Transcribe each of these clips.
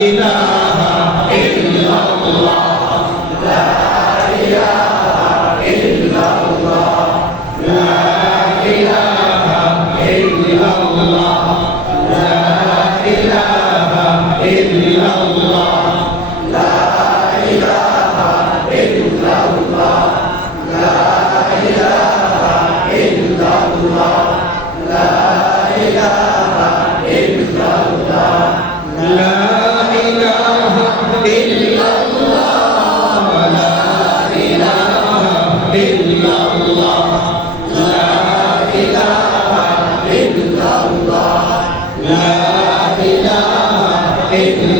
Gracias. কারও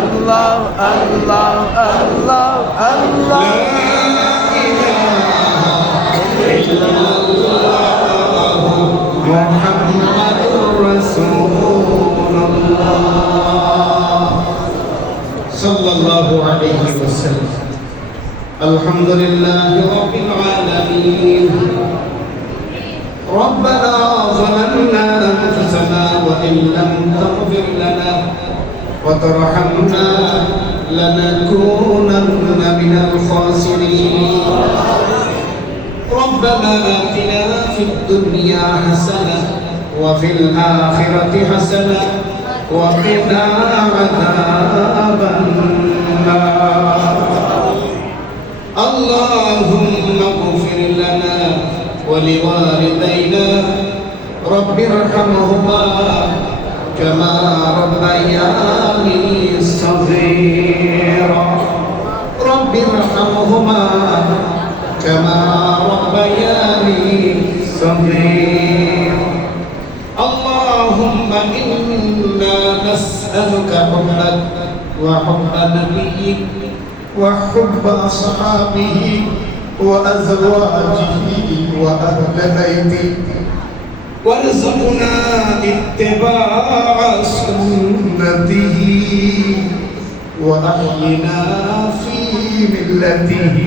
الله الله الله الله. محمد رسول الله. صلى الله عليه وسلم. الحمد لله رب العالمين. ربنا ظلمنا أنفسنا وإن لم وترحمنا لنكونن من الخاسرين. ربنا آتنا في الدنيا حسنة وفي الآخرة حسنة وقنا عذاب النار. اللهم اغفر لنا ولوالدينا. رب ارحمهما. كما ربياني صغيرا. رب ارحمهما كما ربياني صغيرا. اللهم إنا نسألك حبك وحب نبيك وحب أصحابه وأزواجه وأهل بيته. وارزقنا اتباع سنته وأحينا في ملته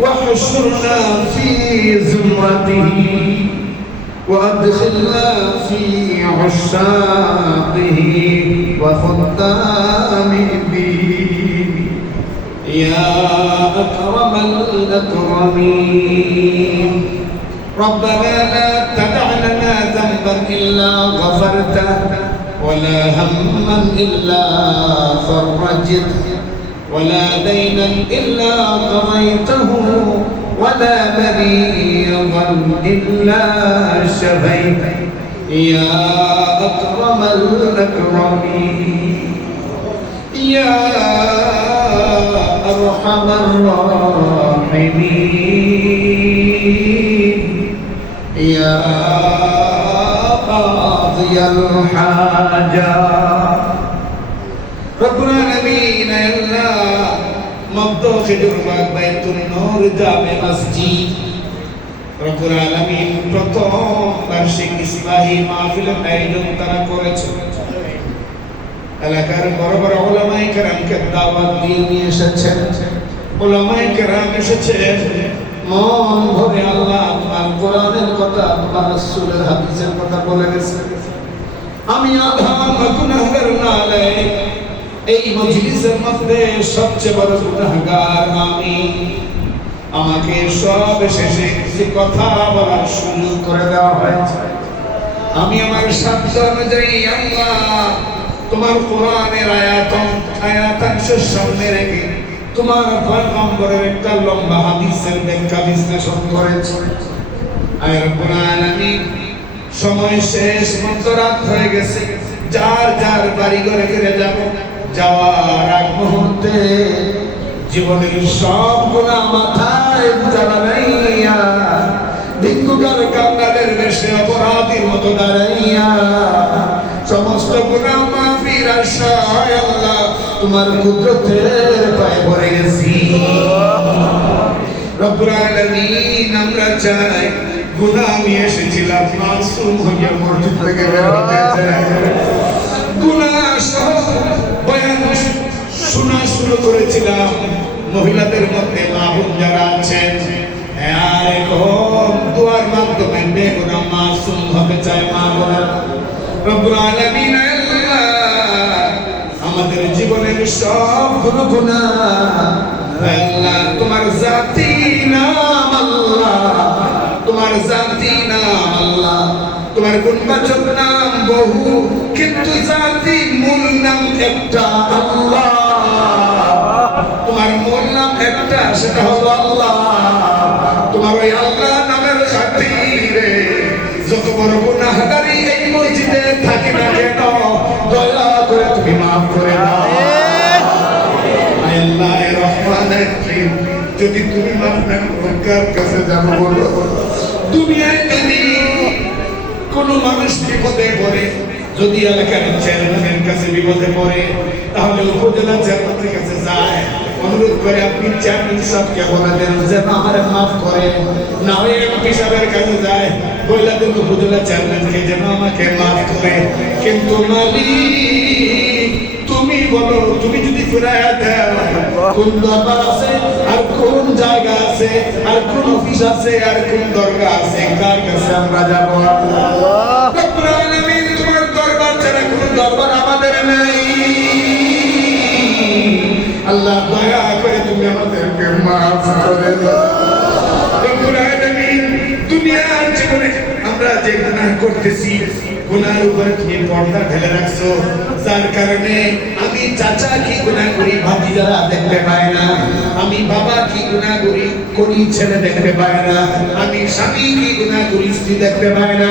واحشرنا في زمرته وأدخلنا في عشاقه وخدام به يا أكرم الأكرمين. ربنا لا تدع لنا ذنبا إلا غفرته ولا هما إلا فرجت ولا دينا إلا قضيته ولا مريضا إلا شفيت يا أكرم الأكرمين يا أرحم الراحمين. يا قاضي الحاجات ربنا العالمين يا الله মদ্দো খেজুর bug বাইতুল নূর জামে মসজিদ রব্বুল আলামিন প্রথম বার্ষিক ইসলাহি মাহফিলের আয়োজন তারা করেছে এলাকার বড় বড় ওলামাই কেরামকে দাওয়াত দিয়ে নিয়ে এসেছেন ওলামাই কেরাম এসেছেন মন ভরে আল্লাহ তোমার কোরআনের কথা, তোমার রাসূলের হাদিসের কথা বলে গেছে। আমি আধা গুনাহগার নালে এই মজলিসের মধ্যে সবচেয়ে বড় গুনাহগার আমি। আমাকে সব শেষে কিছু কথা বলার সুযোগ করে দেওয়া হয়েছে। আমি আমার সাধ্য অনুযায়ী আল্লাহ তোমার কোরআনের আয়াত, আয়াতাংশের সামনে রেখে তোমার পয়গম্বরের একটা লম্বা হাদিসের ব্যাখ্যা বিশ্লেষণ করেছে। আলামিন, সময় শেষ হয়ে গেছে। যার যার বাড়ি ঘরে ফিরে যাব, যাওয়ার আগ মুহূর্তে জীবনের সব গুণা মাথায় জ্বালাইয়া ভিক্ষুকার কান্নাদের বেশে অপরাধীর মতো দাঁড়াইয়া, সমস্ত গুণা মাফির আশায় আল্লাহ, তোমার কুদরতের পায়ে পড়ে গেছি। রব্বুল আলামিন, আমরা চাই এসেছিলাম, মাসুম থেকে চাই। গুনাহ বয়ান শোনা শুরু করেছিলাম। মহিলাদের মধ্যে মা বোন যারা আছেন এখন দুয়ার মাধ্যমে বেগুনা মাসুম হতে চায় মা বোনেরা। রব্বুল আলামিন আল্লাহ আমাদের জীবনের তোমার জাতি নাম আল্লাহ। তোমার জাতি নাম আল্লাহ। তোমার গুণবাচক নাম বহু, কিন্তু জাতি মূল নাম একটা আল্লাহ। তোমার সেটা হলো আল্লাহ। তোমার ওই আল্লাহ নামের খাতিরে যত বড় গুনাহগারি এই মসজিদে থাকি না কেন দয়া করে তুমি মাফ করে দাও আল্লাহ রহমান রহিম যদি তুমি মাফ না করো কাছে যাব বলো দুনিয়ায় যদি কোনো মানুষ বিপদে পড়ে, যদি এলাকার চেয়ারম্যানের কাছে বিপদে পড়ে, তাহলে উপজেলা চেয়ারম্যানের কাছে যায়। অনুরোধ করে আপনি চেয়ারম্যান সাহেবকে বলে দেন যে আমার মাফ করে। না হয় এমপি সাহেবের কাছে যায়, বইলা দেন উপজেলা চেয়ারম্যানকে যেন আমাকে মাফ করে। কিন্তু মালিক কোন দরবার আছে? কার কাছে আমরা যাব? তোমার কোন দরবার আমাদের নাই। আল্লাহ দয়া করে তুমি আমাদেরকে মাফ করে দাও। যে গুনাহ করতেছি গুনার উপরে তুমি পর্দা ফেলে রাখছো? যার কারণে আমি চাচা কি গুনাহ করি ভাতিজারা দেখতে পায় না। আমি বাবা কি গুনাহ করি করি ছেলে দেখতে পায় না। আমি স্বামী কি গুনাহ করি স্ত্রী দেখতে পায় না।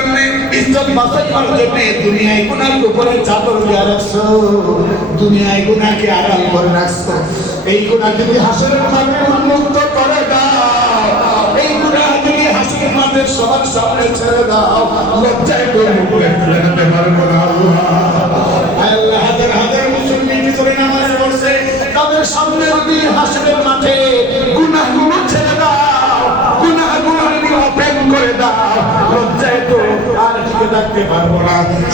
ইজ্জত বাঁচাইবার জন্য দুনিয়ায় গুনার উপরে চাদর দেওয়া রাখছো, দুনিয়ায় গুনাকে আড়াল করে রাখছো। এই গুণা যদি হাসরের মাঠে উন্মুক্ত করে দাও, এই গুণা যদি হাসরের মাঠে সবার সামনে ছেড়ে দাও, লজ্জায় করে মুখে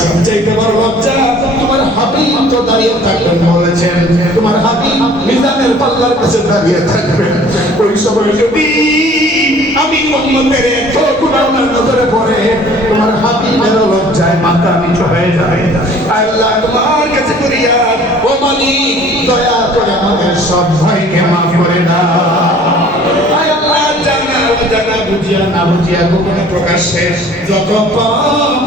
সবচাইতে বড় লজ্জা, তোমার হাবিব তো দাঁড়িয়ে থাকবেন বলেছেন। তোমার হাবিব মিজানের পাল্লার কাছে দাঁড়িয়ে থাকবেন। ওই সময় যদি আমি উম্মতের এত গুনাহের নজরে পড়ে, তোমার হাবিবের লজ্জায় মাথা নিচু হয়ে যায়। আল্লাহ তোমার কাছে করিয়া ও মালিক, দয়া করে আমাদের সব ভাইকে মাফ করে জানা জানা বুঝিয়া না বুঝিয়া গোপনে প্রকাশ্যে যত পাপ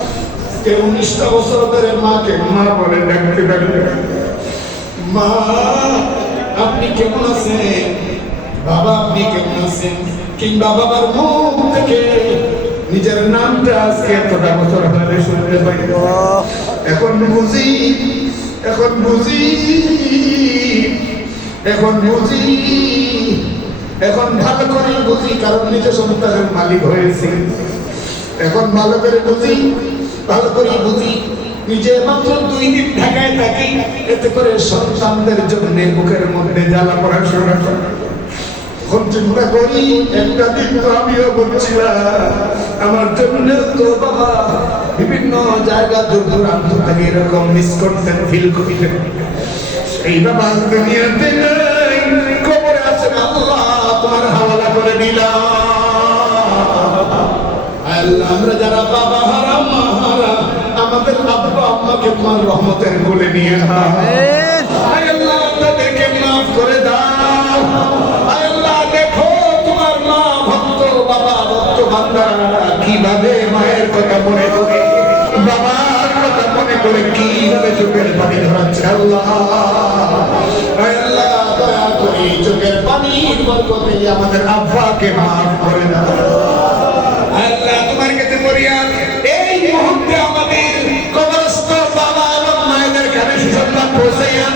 আজকে উনিশটা বছর ধরে মাকে। মা বলে ডাকতে পারি মা আপনি কেমন আছেন? বাবা আপনি কেমন আছেন? কিংবা বাবার মুখ থেকে নিজের নামটা আজকে এতটা বছর ধরে শুনতে পারি এখন বুঝি এখন বুঝি এখন বুঝি এখন ভালো করে বুঝি কারণ নিজে সন্তানের মালিক হয়েছে। এখন ভালো করে বুঝি ভালো করে বুঝি। নিজে মাত্র দুই দিন ঢাকায় থাকি, এতে করে সন্তানদের জন্য মুখের মধ্যে জ্বালা পড়াশোনা চিন্তা বিভিন্ন জায়গা এরকম আল্লাহ, তোমার করে দিলাম। আল্লাহ আমরা যারা বাবা হারা মা হারা আমাদের আব্বা আম্মাকে তোমার রহমতের কোলে নিয়ে আল্লাহ তাদেরকে মাফ করে দাও। আয় আল্লাহ দেখো তোমার মা ভক্ত বাবা ভক্ত বান্দারা কীভাবে মায়ের কথা মনে করে বাবার কথা মনে করে কীভাবে চোখের পানি ধরাচ্ছে আল্লাহ। আল্লাহ দয়া করে চোখের পানির বরকতে আমাদের আব্বাকে মাফ করে দাও। ফরিয়াদ এই মুহূর্তে আমাদের কবরস্থ বাবা এবং মায়েদের কানে সুসন্তান পৌঁছাইয়া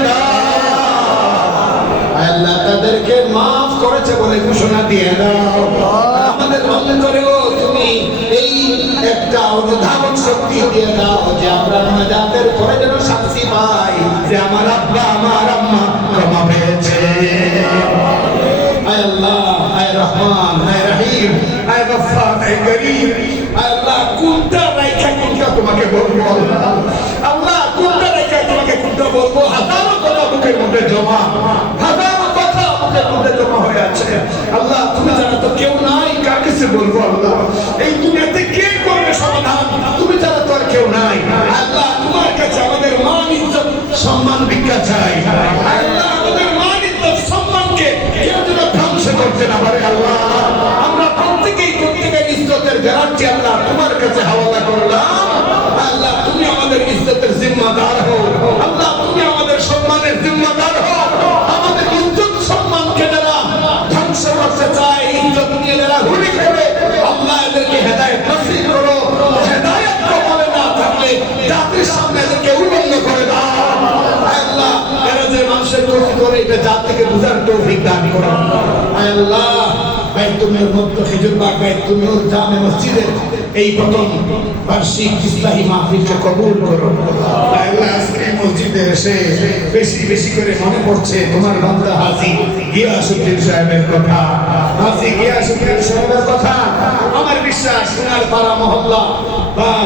আল্লাহ তাদেরকে মাফ করেছে বলে ঘোষণা দিয়ে দাও। আমাদের করেও তুমি এই একটা অনুধাবন শক্তি দিয়ে দাও যে আমরা নাজাতের পরে যেন শান্তি পাই, যে আমার আব্বা, আমার আম্মা ক্ষমা পেয়েছে। আয় আল্লাহ, আয় রহমান, আয় রহিম, আয় গফফার, আয় করিম আয় আল্লাহ কোনটা রাইখা কোনটা তোমাকে বলব আল্লাহ। কোনটা রাইখা তোমাকে কোনটা বলব? হাজারো কথা মুখের মধ্যে জমা, হাজারো কথা মুখের মধ্যে জমা হয়ে আছে। আল্লাহ, তুমি জানো তো কেউ নাই কার কাছে বলব আল্লাহ? এই দুনিয়াতে কে করবে সমাধান? তুমি জানো তো আর কেউ নাই। আল্লাহ, তোমার কাছে আমাদের মান, ইজ্জত, সম্মান ভিক্ষা চাই। আল্লাহ, আমাদের মান, ইজ্জত, সম্মানকে কেউ যেন ধ্বংস করতে না পারে। আল্লাহ প্রত্যেকেই প্রত্যেকের ইজ্জতের গ্যারান্টি আল্লাহ তোমার কাছে হাওয়ালা করলাম? আল্লাহ, তুমি আমাদের ইজ্জতের জিম্মাদার হো আল্লাহ, তুমি আমাদের সম্মানের জিম্মাদার হো আমাদের ইজ্জত সম্মানকে যারা ধ্বংস করতে চায় ইজ্জত নিয়ে যারা আল্লাহ, এদেরকে হেদায়ত নসিব করো। হেদায়ত না থাকলে জাতির সামনে এদেরকে করে দাও। আল্লাহ, এরা যে মানুষের ক্ষতি করে এটা জাতিকে বুঝার তৌফিক দান করো। আল্লাহ বাইতুমের মধ্য খেজুরবাগ বাইতুমের জামে মসজিদের এই প্রথম বার্ষিক ইসলাহী মাহফিলকে কবুল করো আজকে মসজিদে এসে বেশি বেশি করে মনে পড়ছে তোমার বান্দা হাজি গিয়াসুদ্দিন সাহেবের কথা। হাজি গিয়াসুদ্দিন সাহেবের কথা। আমার বিশ্বাস সোনার পাড়া মহল্লা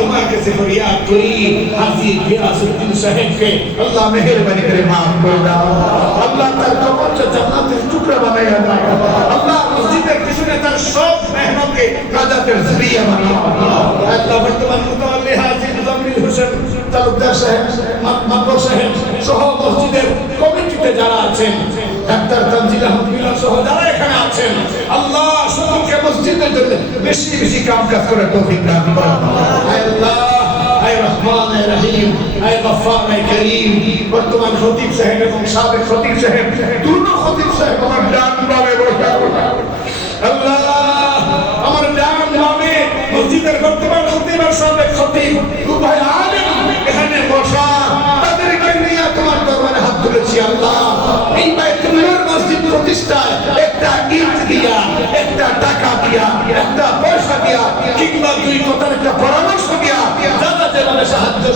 তোমার কাছে ফরিয়াদ করি হাজি গিয়াসউদ্দিন সাহেবকে। আল্লাহ মেহেরবানি করে মাফ করে দাও। আল্লাহ তার কবরটা জান্নাতের টুকরা বানাইয়া দাও। আল্লাহ মসজিদের পিছনে তার সব মেহনতকে নাজাতের জরিয়া বানাও। আল্লাহ বর্তমান মুতাওয়াল্লি হাজি মুজাম্মিল হোসেন, তালুকদার সাহেব মাতবর সাহেব সহ মসজিদের কমিটিতে যারা আছেন, ডাক্তার তানজিল আহমদ মিলন সহ যারা এখানে আছেন, আল্লাহ মসজিদের বেশি বেশি কাম কাজ করে তৌফিক বর্তমান খতিব সাহেব এবং সাবেক খতিব সাহেব দুটো খতিব সাহেব আমার ডান বামে আমার ডান বামে মসজিদের বর্তমান খতিব আর সাবেক খতিব উভয় আলেম এখানে বসা তাদেরকে নিয়ে তোমার দরবারে হাত তুলেছি আল্লাহ এই বাইতুল্লাহর মসজিদ প্রতিষ্ঠায়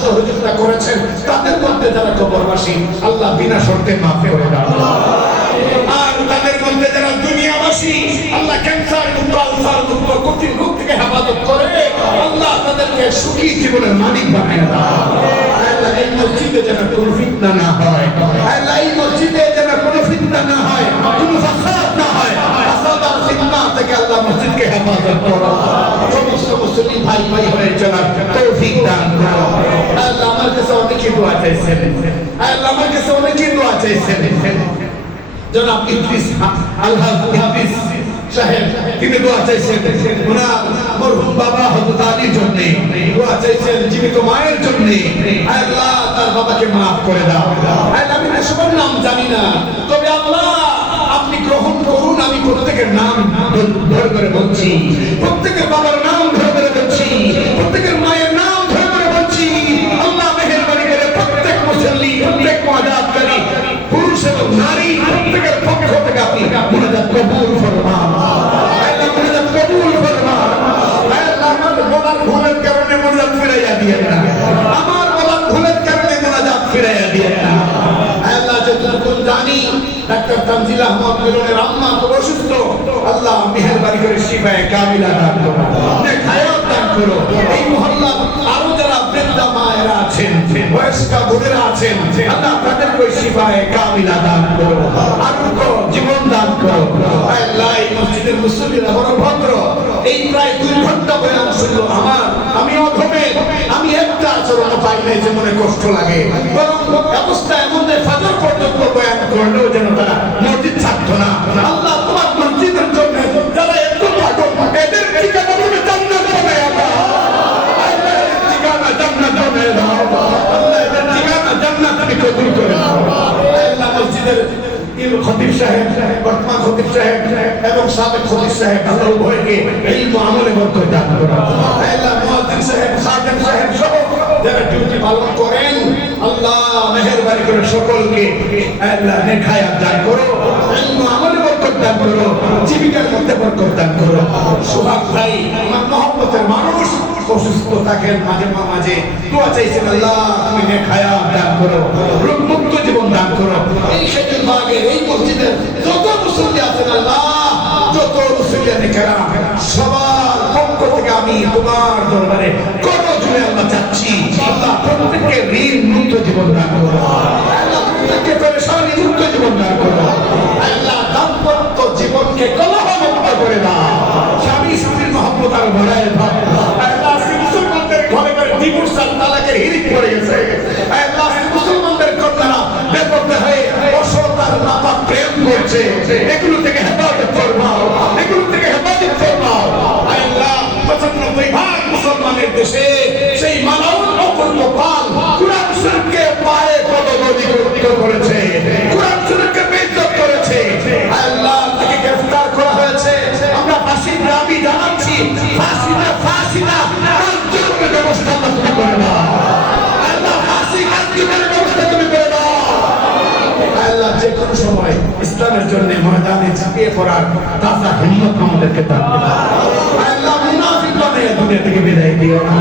সহযোগিতা করেছেন, তাদের মধ্যে যারা কবরবাসী, আল্লাহ বিনা শর্তে মাফ করে দাও আর তাদের মধ্যে যারা দুনিয়াবাসী, আল্লাহ ক্যান্সার মুক্ত আলসার মুক্ত কঠিন রোগ থেকে হেফাজত করে, আল্লাহ তাদেরকে সুখী জীবনের মালিক বানিয়ে দাও। এই মসজিদে যেন কোনো ফিতনা না হয়। আল্লাহ এই মসজিদে যেন কোনো ফিতনা না হয়, কোনো ফাসাদ না হয়। ফাসাদ আর ফিতনা থেকে আল্লাহ মসজিদকে হেফাজত করো। সমস্ত মুসলিম ভাই ভাই হয়ে চলার তৌফিক দান করো আল্লাহ আমার কাছে অনেকে দোয়া চাইছেন আল্লাহ আমার কাছে অনেকে দোয়া চাইছেন জনাব ইদ্রিস আল্লাহ সাহেব, তিনি দোয়া চাইছেন, ওনার মরহুম বাবা হযরত আলীর জন্য। দোয়া চাইছেন, জীবিত মায়ের জন্য। আল্লাহ, তার বাবাকে maaf করে দাও। আমি সবার নাম জানি না। তবে আল্লাহ, আপনি গ্রহণ করুন, আমি প্রত্যেকের নাম ধরে ধরে বলছি। প্রত্যেকের বাবার নাম ধরে ধরে বলছি। প্রত্যেকের মায়ের পুরুষ এবং নারী প্রত্যেকের পক্ষ থেকে আপনি মুনাজাত কবুল ফরমান। কবুল ফরমান। আমার বলার আল্লাহ মেহেরবানি করে শিফায়ে কামিলা দান করো। নেক করো। এই মহল্লা বৃদ্ধা আছেন, বয়স্কা বোনেরা আছেন আল্লাহ তাদেরকে শিফায়ে কামিলা দান করো আরোগ্য জীবন দান করো আল্লাহ, এই মসজিদের মুসল্লিরা বড় ভদ্র। এই প্রায় দুই ঘণ্টা বয়ান শুনলো আমার। আমি অধমে, আমি একটা আচরণ পাই নাই যে মনে কষ্ট লাগে। বরং অবস্থা এমন ফাজর পর্যন্ত বয়ান করলেও যেন তারা মসজিদ থাকতো না। কবুল করে আল্লাহ মসজিদের সকলকে আল্লাহ করো আমলে জীবিকার মধ্যে বরকত দান করো ভাই, আমার মহব্বতের মানুষ মাঝে মাঝে। দোয়া চাইছেন, আল্লাহ জীবন দান করো। আমি তোমার দরবারে কত চাচ্ছি, আল্লাহ প্রত্যেককে মুক্ত জীবন দান করো। আল্লাহ প্রত্যেককে পরেশানি মুক্ত দাম্পত্য জীবনকে কলহ মুক্ত করে দাও। স্বামী স্ত্রীর আজকে মুসলমানদের ঘরে ঘরে ময়দানে ঝাঁপিয়ে পড়ার তাজা হিম্মত আমাদেরকে দান করো। আল্লাহ মুনাফিক বানাইয়া দুনিয়া থেকে বিদায় দিও না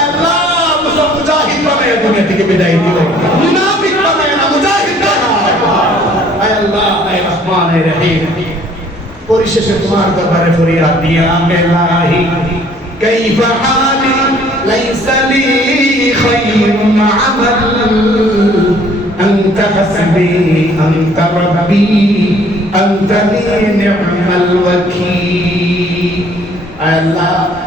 আল্লাহ মুসা- মুজাহিদ বানাইয়া দুনিয়া থেকে বিদায় দিও মুনাফিক বানাইয়া না মুজাহিদ বানাও আয় আল্লাহ আয় রহমান আয় রহিম পরিশেষে তোমার দরবারে ফরিয়াদ দিয়া মেলাহি كيف حالي ليس لي خير عمل أنت حسبي أنت ربي أنت لي نعم الوكيل الله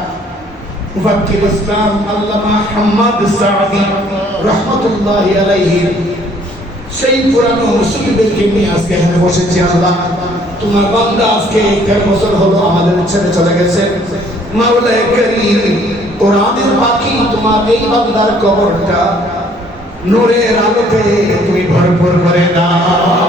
মুফাক্কির ইসলাম আল্লামা হাম্মাদ সাদি রহমতুল্লাহ আলাইহি সেই পুরানো মুসলিমদেরকে নিয়ে আজকে এখানে বসেছি আল্লাহ তোমার বান্দা আজকে দেড় বছর হলো আমাদের ছেড়ে চলে গেছে মাওলায়ে করিম কোরআনের পাখি তোমার আমার এই বান্দার কবরটা নূরের আলোতে তুমি ভরপুর করে দাও